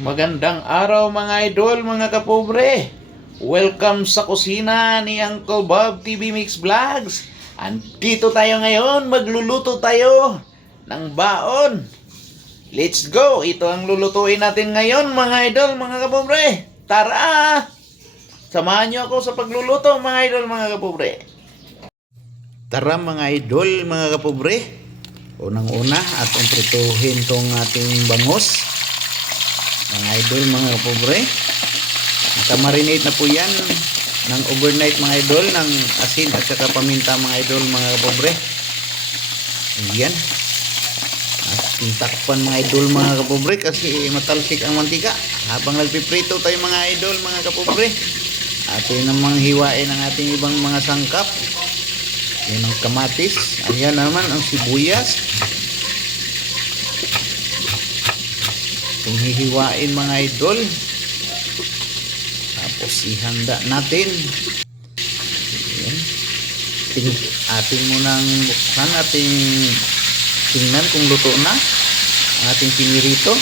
Magandang araw mga idol, mga kapobre. Welcome sa kusina ni Uncle Bob TV Mix Vlogs. Andito tayo ngayon, magluluto tayo ng baon. Let's go! Ito ang lulutuin natin ngayon mga idol, mga kapobre. Tara! Samahan niyo ako sa pagluluto mga idol, mga kapobre. Tara mga idol, mga kapobre. Unang-una, atong prituhin tong ating bangos. Mga idol, mga kapobre, nakamarinate na po yan ng overnight mga idol, ng asin at saka paminta mga idol, mga kapobre. Ayan, ating takpan mga idol, mga kapobre, kasi matalsik ang mantika. Habang nagpiprito tayo mga idol, mga kapobre, atin namang hiwain ang ating ibang mga sangkap. Yan ang kamatis, ayan naman ang sibuyas. Hihiwain mga idol, tapos ihanda natin. Ayan. Atin munang buksan, ating tingnan kung luto na ang ating pinirito.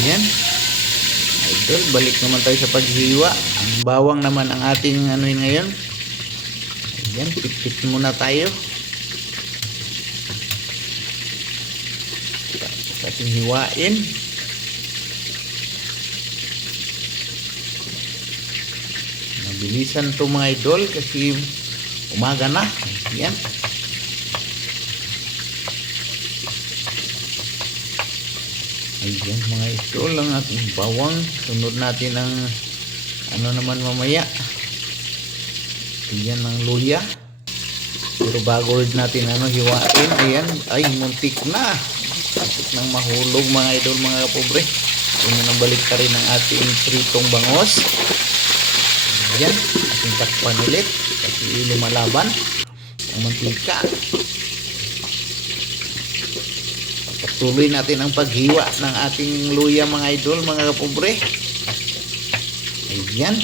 Ayan idol, balik naman tayo sa paghiwa. Ang bawang naman ang ating anuhin ngayon. Ayan, pit-pit muna tayo. Ating hiwain. Mabilisan to mga idol kasi umaga na. Yan. Ayan mga idol ang ating bawang. Sunod natin ang ano naman mamaya. Ayan ang luya. Pero bago natin hiwain. Ayan, ay muntik na. Muntik nang mahulog mga idol, mga kapobre. Yun na balik ka rin ang ating pritong bangos. Ayan, ating takpan ulit kasi lumalaban ang mantika. Patuloy natin ang paghiwa ng ating luya mga idol, mga kapobre. Ayan.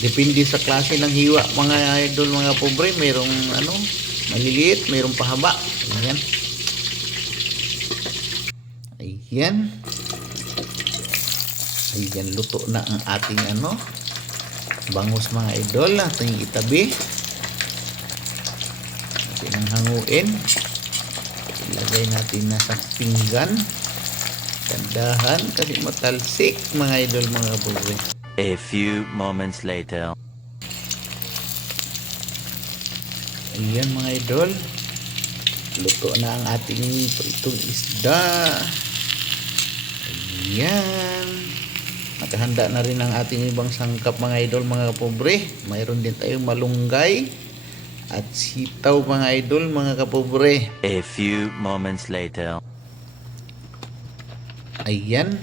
Depende sa klase ng hiwa mga idol, mga pobre. Mayroong maliliit, mayroong pahaba. Ayan. Ayan. Ayan, luto na ang ating bangus mga idol. Ating itabi. Ating ang hanguin. Ilagay natin na sa pinggan. Gandahan kasi matalsik mga idol, mga pobre. A few moments later. Ayan mga idol, luto na ang ating pritong isda. Ayan, nakahanda na rin ang ating ibang sangkap mga idol, mga kapobre. Mayroon din tayong malunggay at sitaw mga idol, mga kapobre. A few moments later. Ayan,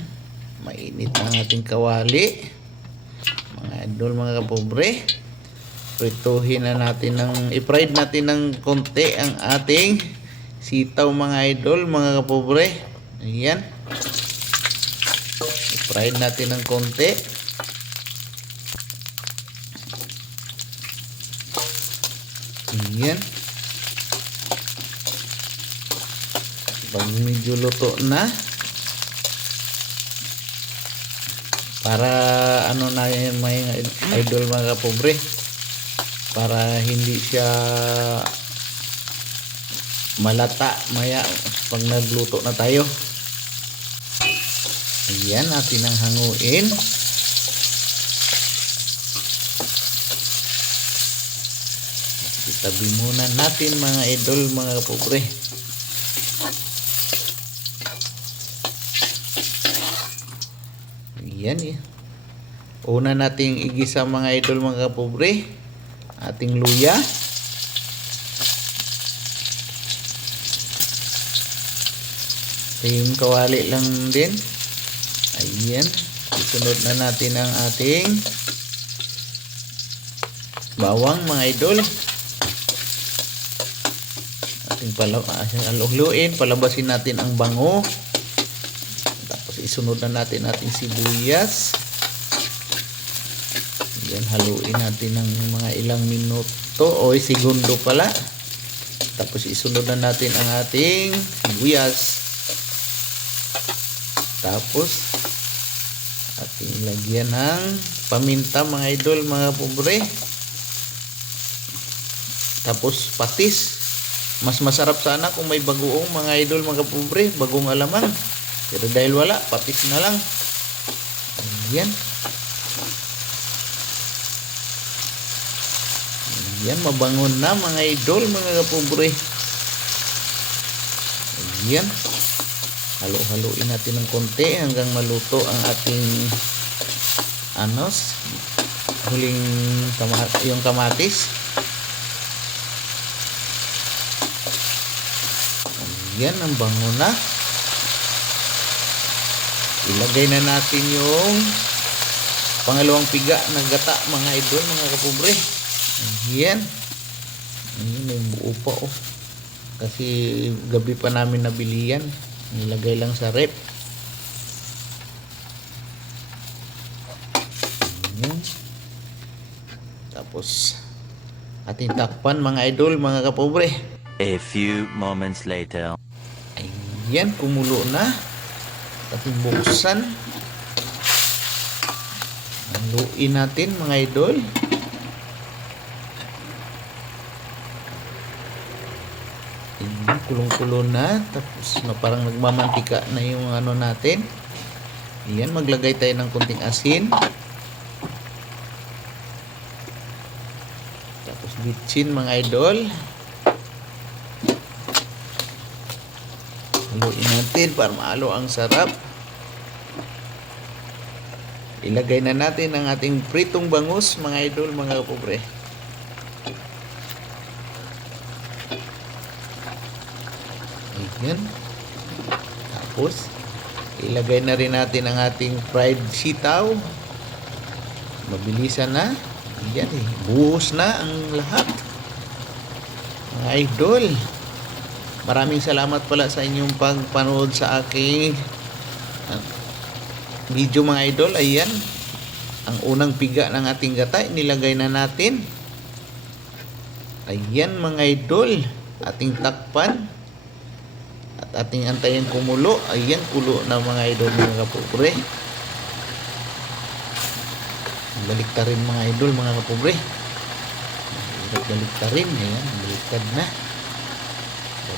mainit ang ating kawali mga idol, mga kapobre. Prituhin na natin i-fried natin ng konti ang ating sitaw mga idol, mga kapobre. Ayan, i-fried natin ng konti. Ayan, pag medyo luto na, para na yan mga idol, mga kapobre, para hindi siya malata maya pag nagluto na tayo. Ayan, natin ang hanguin. Itabi muna natin mga idol, mga kapobre. Ayan eh. Una nating igisa mga idol, mga kapobre, ating luya. Same kawali lang din. Ayan, isunod na natin ang ating bawang mga idol. Ating aluluin, palabasin natin ang bango. Tapos isunod na natin ating sibuyas. Yan, haluin natin ng mga ilang minuto o segundo pala. Tapos isunod na natin ang ating sibuyas. Tapos ating lagyan ng paminta mga idol, mga pobre. Tapos patis. Mas masarap sana kung may bagoong mga idol, mga pobre, bagong alamang. Pero dahil wala, patis na lang. Ayan. Ayan, mabangon na mga idol, mga kapobre. Ayan. Halo-haloin natin ng konti hanggang maluto ang ating huling yung kamatis. Ayan, ang bango na. Ilagay na natin yung pangalawang piga na gata mga idol, mga kapobre. Ayan. Ayan yung buo pa oh. Kasi gabi pa namin nabili yan. Nilagay lang sa rep. Ayan. Tapos ating takpan mga idol, mga kapobre. A few moments later. Ayan, kumulo na. Ating buksan. Haluin natin mga idol. Ayan, kulong-kulo na. Tapos parang nagmamantika na yung natin. Ayan, maglagay tayo ng konting asin. Tapos bitsin mga idol. Haluin natin para maalo ang sarap. Ilagay na natin ang ating pritong bangus mga idol, mga kapobre. Ayan. Tapos ilagay na rin natin ang ating fried sitaw. Mabilisan na. Ayan eh. Buhos na ang lahat. Mga idol, maraming salamat pala sa inyong pagpanood sa aking video mga idol. Ayan, ang unang piga ng ating gata, nilagay na natin. Ayan mga idol, ating takpan. At ating antayin kumulo. Ayan, kulo na mga idol, mga kapobre. Baliktarin mga idol, mga kapobre. Baliktarin, ayan, baliktad na.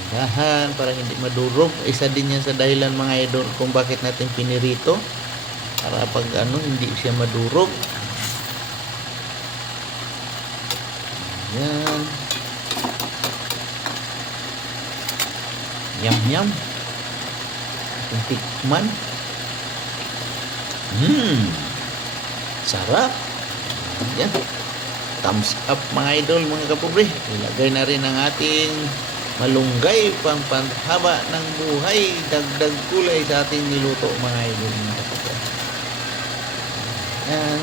Dahan para hindi madurog. Isa din yan sa dahilan mga idol kung bakit natin pinirito, para pag hindi siya madurog. Ayan. Yum yum. Ating tikman. Sarap. Ayan. Thumbs up mga idol, mga kapobre. Ilagay na rin ang ating malunggay, pangpanghaba ng buhay, dagdag kulay sa ating niluto mga idol, mga kapobre. Ayan.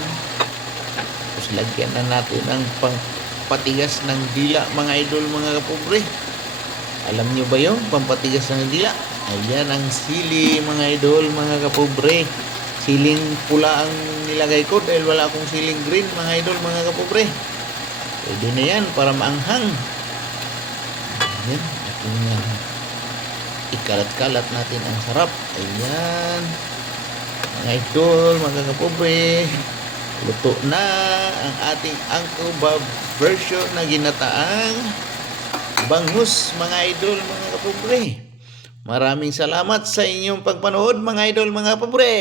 Tapos lagyan na natin ang pampatigas ng dila mga idol, mga kapobre. Alam nyo ba yung pampatigas ng dila? Ayan ang sili mga idol, mga kapobre. Siling pula ang nilagay ko dahil wala akong siling green mga idol, mga kapobre. Pwede na yan para maanghang. Ayan, ating ikalat-kalat natin ang sarap. Ayan, mga idol, mga kapobre, luto na ang ating Uncle Bob version na ginataang bangus mga idol, mga kapobre. Maraming salamat sa inyong pagpanood mga idol, mga kapobre.